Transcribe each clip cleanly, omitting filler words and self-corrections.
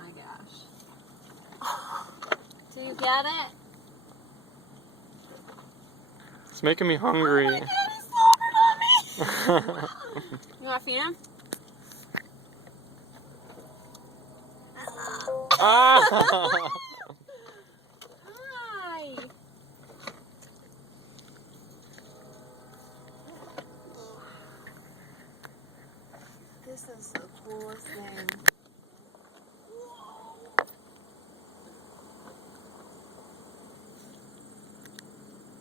my gosh. Do you get it? It's making me hungry. Oh my God, he's slobbered on me! You want to feed him? Ah! Hi! This is the coolest thing.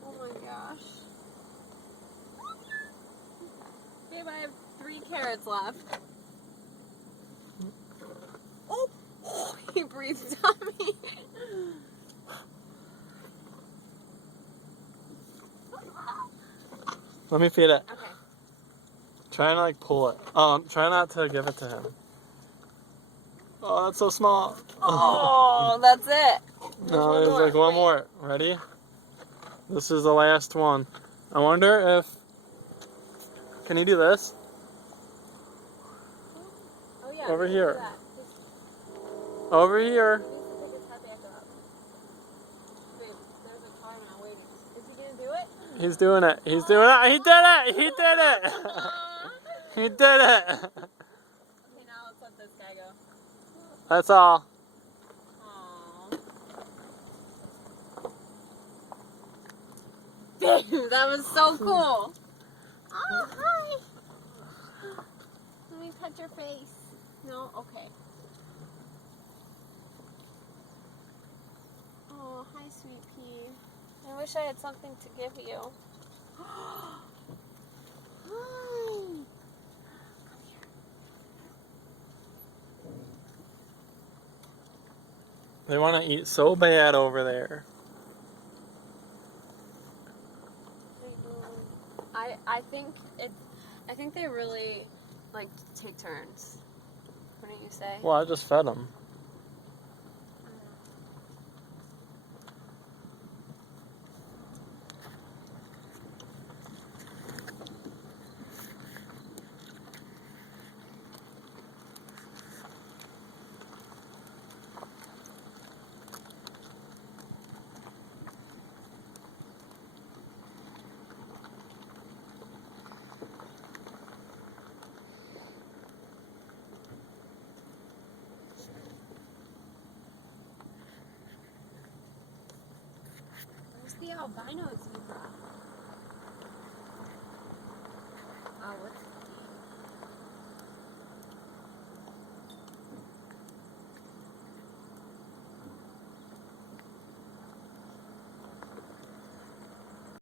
Oh my gosh. Babe, I have 3 carrots left. Oh! He breathed on me. Let me feed it. Okay. Try and like pull it. Try not to give it to him. Oh, that's so small. Oh, that's it. No, there's like one more. Ready? This is the last one. I wonder if... Can you do this? Oh yeah. Over we can here. do that. Over here. He needs to pick his head back up. Babe, there's a car now waiting. Is he gonna do it? He's doing it. He's doing it. He did it. He did it. He did it. Okay, now let's let this guy go. That's all. Aww. Babe, that was so cool. Oh, hi. Let me touch your face. No? Okay. Oh, hi, sweet pea. I wish I had something to give you. Hi. They want to eat so bad over there. I think they really like to take turns. Wouldn't you say? Well, I just fed them. Where's the albino zebra? Oh, what's